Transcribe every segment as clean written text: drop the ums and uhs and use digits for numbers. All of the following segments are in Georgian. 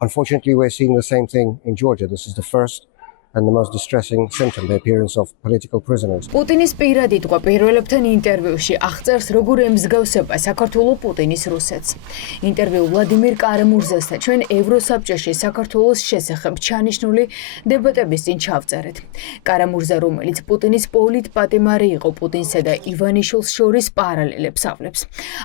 Unfortunately, we're seeing the same thing in Georgia. This is the first and the most distressing symptom, the appearance of political prisoners. პუტინის პირადი თქვა პირველებთან ინტერვიუში აღწერს როგორ ემსგავსება საქართველოს პუტინის რუსეთს. ინტერვიუ ვლადიმირ კარამურზასთან ჩვენ ევროსაბჭოში საქართველოს შესახებ ჩანიშნული დებატების წინ ჩავწერეთ. კარამურზა, რომელიც პუტინის პოლიტპატიმარი იყო, პუტინსა და ივანიშვილს შორის პარალელებს ავლებს.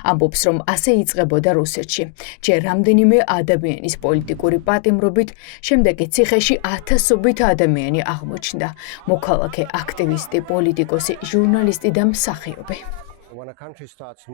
ამბობს, რომ ასე იწყებოდა რუსეთში. ჯერ რამდენიმე ადამიანის პოლიტიკური პატიმრობით, შემდეგ კი ციხეში ათასობით ადამიანი აღმოჩნდა. მოქალაქე, აქტივისტი, პოლიტიკოსი, ჟურნალისტი და მსახიობი.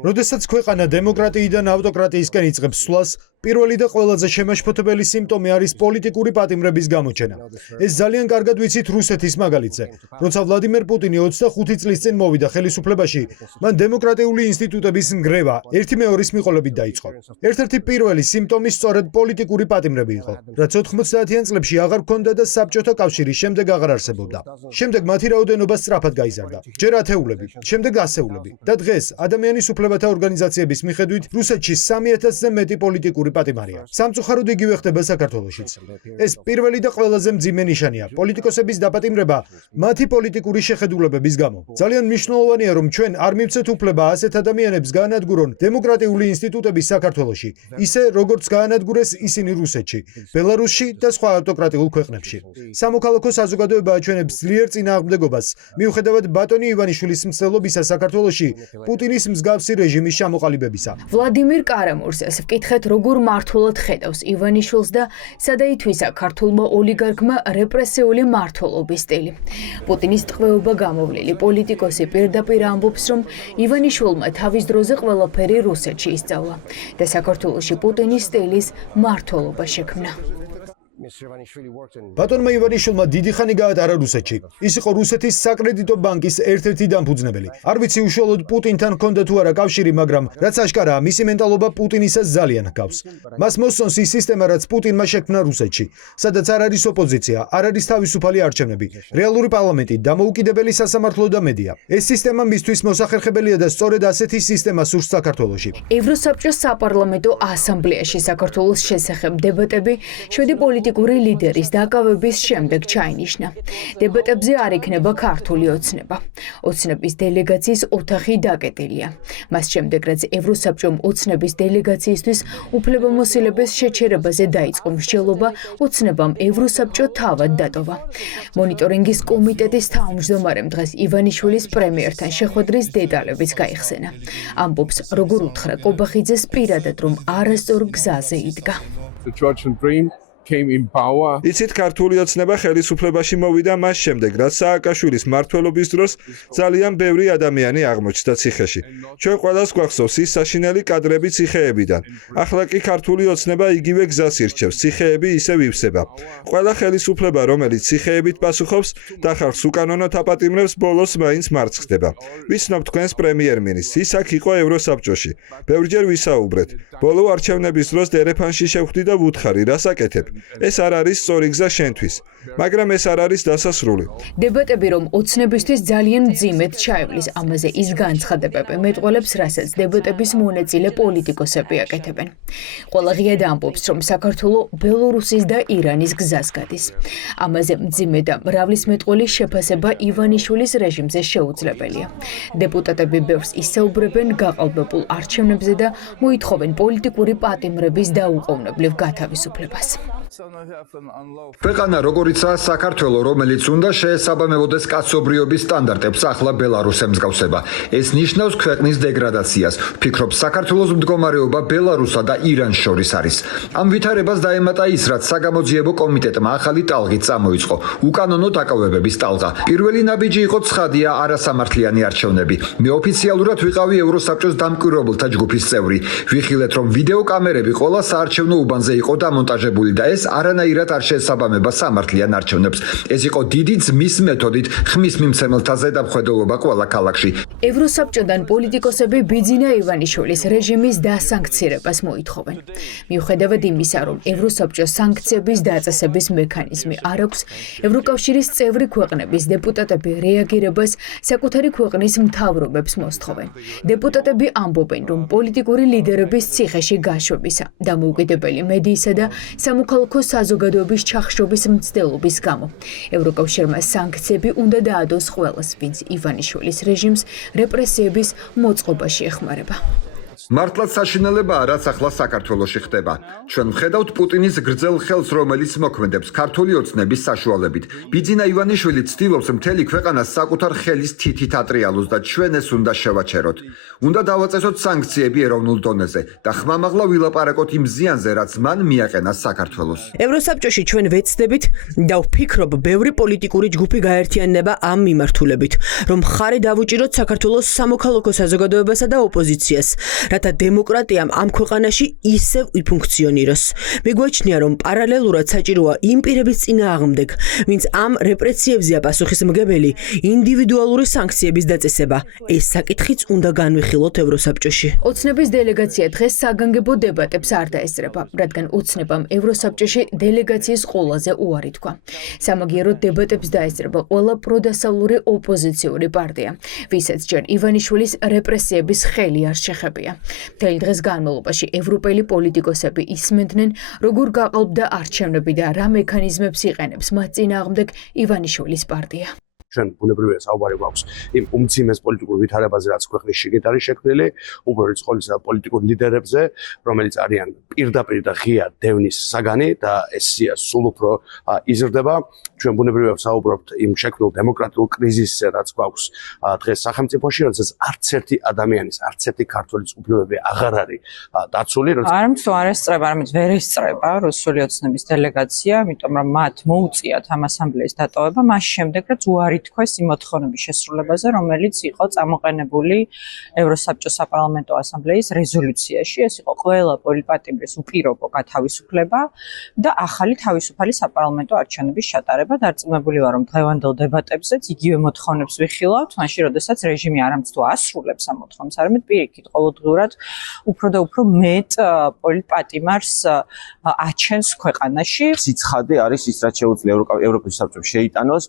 როდესაც ქვეყანა დემოკრატიიდან ავტოკრატიისკენ იწყებს სვლას, პირველი და ყველაზე შემაშფოთებელი სიმპტომი არის პოლიტიკური პატიმრების გამოჩენა. ეს ძალიან კარგად ვიცით რუსეთის მაგალითზე. როცა ვლადიმერ პუტინი 25 წლის წინ მოვიდა ხელისუფლებაში, მან დემოკრატიული ინსტიტუტების ნგრევა ერთი მეორის მიყოლებით დაიწყო. ერთ-ერთი პირველი სიმპტომი სწორედ პოლიტიკური პატიმრები იყო, რაც 90-იან წლებში აღარ ჰქონდა და საბჭოთა კავშირის შემდეგ აღარ არსებობდა. შემდეგ მათი რაოდენობა სწრაფად გაიზარდა. ჯერ ათეულები, შემდეგ ასეულები და დღეს ადამიანის უფლებათა ორგანიზაციების მიხედვით რუსეთში 3000-ზე მეტი პოლიტიკური პატიმარია. სამწუხაროდ იგივე ხდება საქართველოშიც. ეს პირველი და ყველაზე მძიმე ნიშანია პოლიტიკოსების დაპატიმრება მათი პოლიტიკური შეხედულებების გამო. ძალიან მნიშვნელოვანია, რომ ჩვენ არ მივცეთ უფლება ასეთ ადამიანებს გაანადგურონ დემოკრატიული ინსტიტუტები საქართველოში, ისე როგორც გაანადგურეს ისინი რუსეთში, ბელარუსში და სხვა ავტოკრატიულ ქვეყნებში. სამოქალაქო საზოგადოება აჩვენებს ძლიერ წინააღმდეგობას, მიუხედავად ბატონი ივანიშვილის მცდელობისა საქართველოში პუტინის მსგავსი რეჟიმის ჩამოყალიბებისა. ვლადიმირ კარამურზას ვკითხეთ, როგორ მართულად ხედავს ივანიშვილს და სადაითვისა ქართულმა ოლიგარქმა რეპრესიული მმართველობის სტილი. პუტინის ტყვეობა გამოვლილი პოლიტიკოსი პირდაპირ ამბობს, რომ ივანიშვილმა თავის დროზე ყველაფერი რუსეთში ისწავლა და საქართველოში პუტინის სტილის მმართველობა შექმნა. ბატონმა ივანიშვილმა დიდი ხანი გაატარა რუსეთში. ის იყო რუსეთის საკრედიტო ბანკის ერთ-ერთი დამფუძნებელი. არ ვიცი უშუალოდ პუტინთან ჰქონდა თუ არა კავშირი, მაგრამ რაც აშკარაა, მისი მენტალობა პუტინისას ძალიან ჰგავს. მას მოსწონს ის სისტემა, რაც პუტინმა შექმნა რუსეთში, სადაც არ არის ოპოზიცია, არ არის თავისუფალი არჩევნები, რეალური პარლამენტი, დამოუკიდებელი სასამართლო და მედია. ეს სისტემა მისთვის მოსახერხებელია და სწორედ ასეთი სისტემა სურს საქართველოში. ევროსაბჭოს საპარლამენტო ასამბლეაში საქართველოს შესახებ დებატები შვედი პოლიტიკური ლიდერის დაკავების შემდეგ ჩაინიშნა. დებატებზე არ იქნება ქართული ოცნება. ოცნების დელეგაციის ოთახი დაკეტილია. მას შემდეგ, რაც ევროსაბჭომ ოცნების დელეგაციისთვის უფლებამოსილების შეჩერებაზე დაიწყო მსჯელობა, ოცნებამ ევროსაბჭო თავად დატოვა. მონიტორინგის კომიტეტის თავმჯდომარემ დღეს ივანიშვილის პრემიერთან შეხვედრის დეტალებიც გაიხსენა. ამბობს, როგორ უთხრა კობახიძეს პირადად, რომ არასწორ გზაზე იდგა. იცით, ქართული ოცნება ხელისუფლებაში მოვიდა მას შემდეგ, რაც სააკაშვილის მმართველობის დროს ძალიან ბევრი ადამიანი აღმოჩნდა ციხეში. ჩვენ ყველას გვახსოვს ის საშინელი კადრები ციხეებიდან. ახლა კი ქართული ოცნება იგივე გზას ირჩევს, ციხეები ისევ ივსება. ყველა ხელისუფლება, რომელიც ციხეებით პასუხობს და ხალხს უკანონოდ აპატიმრებს, ბოლოს მაინც მარცხ ხდება. ვიცნობ თქვენს პრემიერ-მინისტრს, ის აქ იყო ევროსაბჭოში. ბევრჯერ ვისაუბრეთ. ბოლო არჩევნების დროს დერეფანში შევხვდი და ვუთხარი, რას აკეთებ? ეს არ არის სწორი გზა შენთვის, მაგრამ ეს არ არის დასასრული. დებატები, რომ ოცნებისთვის ძალიან მძიმედ ჩაივლის, ამაზე ის განცხადებები მეტყველებს, რასაც დებატების მონაწილე პოლიტიკოსები აკეთებენ. ყველა ღიად ამბობს, რომ საქართველო ბელორუსის და ირანის გზას გადის. ამაზე მძიმე და მრავლის მეტყველის შეფასება ივანიშვილის რეჟიმზე შეუძლებელია. დეპუტატები ბევრს ისაუბრებენ გაყალბებულ არჩევნებზე და მოითხოვენ პოლიტიკური პატიმრების დაუყოვნებლივ გათავისუფლებას. ქვეყანა როგორიცაა საქართველო, რომელიც უნდა შეესაბამებოდეს კაცობრიობის სტანდარტებს, ახლა ბელარუსს ემსგავსება. ეს ნიშნავს ქვეყნის დეგრადაციას. ვფიქრობ, საქართველოს მდგომარეობა ბელარუსსა და ირანს შორის არის. ამ ვითარებას დაემატა ის, რაც საგამოძიებო კომიტეტმა ახალი ტალღით წამოიწყო, უკანონო დაკავებების ტალღა. პირველი ნაბიჯი იყო ცხადია არასამართლიანი არჩევნები. მე ოფიციალურად ვიყავი ევროსაბჭოს დამკვირვებელთა ჯგუფის წევრი. ვიხილეთ, რომ ვიდეო კამერები ყველა საარჩევნო უბანზე იყო დამონტაჟებული და ეს არანაირად არ შეესაბამება სამართლიან არჩევნებს. ეს იყო დიდი ძმის მეთოდით ხმის მიმცემელთა ზედამხედველობა ყველა ქალაქში. ევროსაბჭოდან პოლიტიკოსები ბიძინა ივანიშვილის რეჟიმის დასანქცირებას მოითხოვენ. მიუხედავად იმისა, რომ ევროსაბჭოს სანქციების დაწესების მექანიზმი არ აქვს, ევროკავშირის წევრი ქვეყნების დეპუტატები რეაგირებას საკუთარი ქვეყნის მთავრობებს მოსთხოვენ. დეპუტატები ამბობენ, რომ პოლიტიკური ლიდერების ციხეში გაშვებისა, დამოუკიდებელი მედიისა და სამოქალაქო საზოგადოების ჩახშობის მცდელობის გამო ევროკავშირმა სანქციები უნდა დაადოს ყველას, ვინც ივანიშვილის რეჟიმს რეპრესიების მოწყობაში ეხმარება. მართლაც საშინელებაა, რაც ახლა საქართველოში ხდება. ჩვენ ვხედავთ პუტინის გრძელ ხელს, რომელიც მოქმედებს ქართული ოცნების საშუალებით. ბიძინა ივანიშვილი ცდილობს მთელი ქვეყანას საკუთარ ხელის თითით ატრიალოს და ჩვენ ეს უნდა შევაჩეროთ. უნდა დავაწესოთ სანქციები ეროვნულ დონეზე და ხმამაღლა ვილაპარაკოთ იმ ზიანზე, რაც მან მიაყენა საქართველოს. ევროსაბჭოში ჩვენ ვეცდებით და ვფიქრობ, ბევრი პოლიტიკური ჯგუფი გაერთიანება ამ მიმართულებით, რომ ხარი დავუჭიროთ საქართველოს სამოქალაქო საზოგადოებასა და ოპოზიციას. რათა დემოკრატიამ ამ ქვეყანაში ისევ იფუნქციონიროს. მიგვაჩნია, რომ პარალელურად საჭიროა იმ პირების წინააღმდეგ, ვინც ამ რეპრესიებზეა პასუხისმგებელი, ინდივიდუალური სანქციების დაწესება. ეს საკითხიც უნდა განვიხილოთ ევროსაბჭოში. ოცნების დელეგაცია დღეს საგანგებო დებატებს არ დაესწრება, რადგან ოცნებამ ევროსაბჭოში დელეგაციის ყველაზე უარი თქვა. სამაგიეროდ დებატებს დაესწრება ყველა პროდასავლური ოპოზიციური პარტია, ვისაც ჯერ ივანიშვილის რეპრესიების ხელი არ შეხებია. მთელი დღის განმავლობაში ევროპელი პოლიტიკოსები ისმენდნენ, როგორ გაყალბდა არჩევნები და რა მექანიზმებს იყენებს მათ წინააღმდეგ ივანიშვილის პარტია. ჩვენ ბუნებრივია საუბარი გვაქვს იმ უმძიმეს პოლიტიკურ ვითარებაზე, რაც ქვეყნის შიგნით არის შექმნილი, უფრო რიცხოლისა პოლიტიკურ ლიდერებზე, რომელიც არიან პირდაპირ და ღია დევნის საგანი და ეს სია სულ უფრო იზრდება. ჩვენ ბუნებრივია საუბრობთ იმ შექმნილ დემოკრატიულ კრიზისზე, რაც გვაქვს დღეს სახელმწიფოში, როდესაც არც ერთი ადამიანის, არც ერთი ქართველის უფლებები აღარ არის დაცული. არამც არ ესწრება, არამედ ვერ ესწრება რუსული ოცნების დელეგაცია, იმიტომ რომ მათ მოუწიათ ამ ასამბლეის დატოვება, მას შემდეგ რაც უარი თქვეს იმ მოთხოვნების შესრულებაზე, რომელიც იყო წამოყენებული ევროსაბჭოს საპარლამენტო ასამბლეის რეზოლუციაში. ეს იყო ყველა პოლიტპატიმრის უპირობო გათავისუფლება და ახალი თავისუფალი საპარლამენტო არჩევნების ჩატარება. დარწმუნებული ვარ, რომ დღევანდელ დებატებზეც იგივე მოთხოვნებს ვიხილავთ, მაშინ როდესაც რეჟიმი არამც თუ ასრულებს ამ მოთხოვნებს, არამედ პირიქით ყოველდღურად უფრო და უფრო მეტ პოლიტპატიმარს აჩენს ქვეყანაში. სიცხადე არის ის, რაც შეუძლია ევროპის საბჭოს შეიტანოს.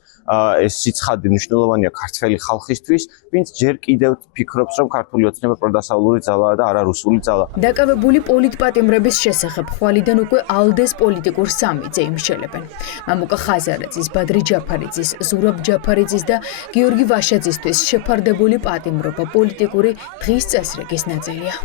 ეს სიცხადე მნიშვნელოვანია ქართველი ხალხისთვის, ვინც ჯერ კიდევ ფიქრობს, რომ ქართული ოცნება პროდასავლური ძალაა და არა რუსული ძალა. დაკავებული პოლიტპატიმრების შესახებ ხვალიდან უკვე ალდეს პოლიტიკურ სამიტზე იმშელებენ. მამუკა ხაზარაძის, ბადრი ჯაფარიძის, ზურაბ ჯაფარიძის და გიორგი ვაშაძისთვის შეფარდებული პატიმრობა პოლიტიკური დღის წესრიგის ნაწილია.